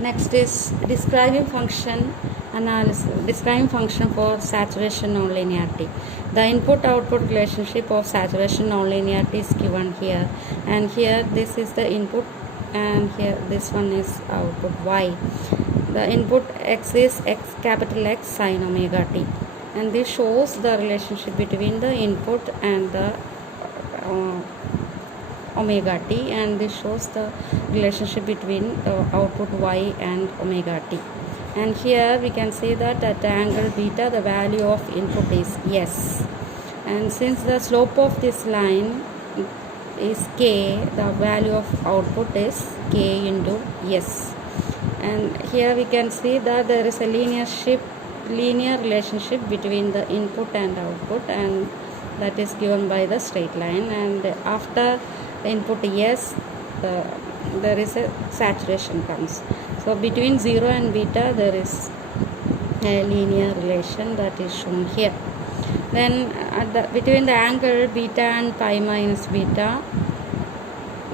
Next is describing function analysis. Describing function for saturation nonlinearity. The input-output relationship of saturation nonlinearity is given here, and here this is the input, and here this one is output y. The input x is capital X sin omega t, and this shows the relationship between the input and the omega t, and this shows the relationship between output y and omega t. And here we can say that at angle beta the value of input is s, and since the slope of this line is k, the value of output is k into s. And here we can see that there is a linear relationship between the input and output, and that is given by the straight line, and after the input yes, there is a saturation comes. So between 0 and beta there is a linear relation that is shown here. Then between the angle beta and pi minus beta,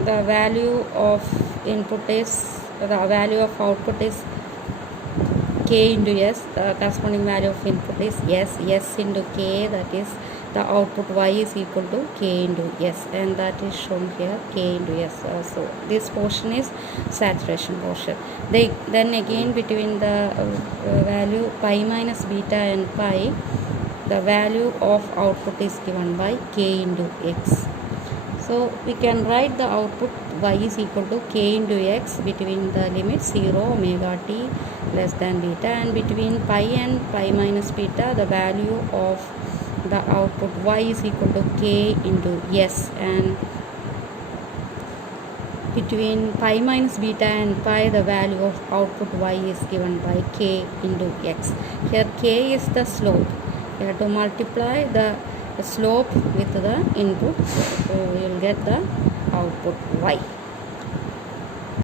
the value of output is k into s. The corresponding value of input is s into k, that is the output y is equal to k into s, and that is shown here, k into s. So this portion is saturation portion. Then again between the value pi minus beta and pi, the value of output is given by k into x. So we can write the output y is equal to k into x between the limits 0 omega t less than beta, and between pi and pi minus beta the value of the output y is equal to k into s, and between pi minus beta and pi the value of output y is given by k into x. Here k is the slope. You have to multiply the slope with the input, so you will get the output y.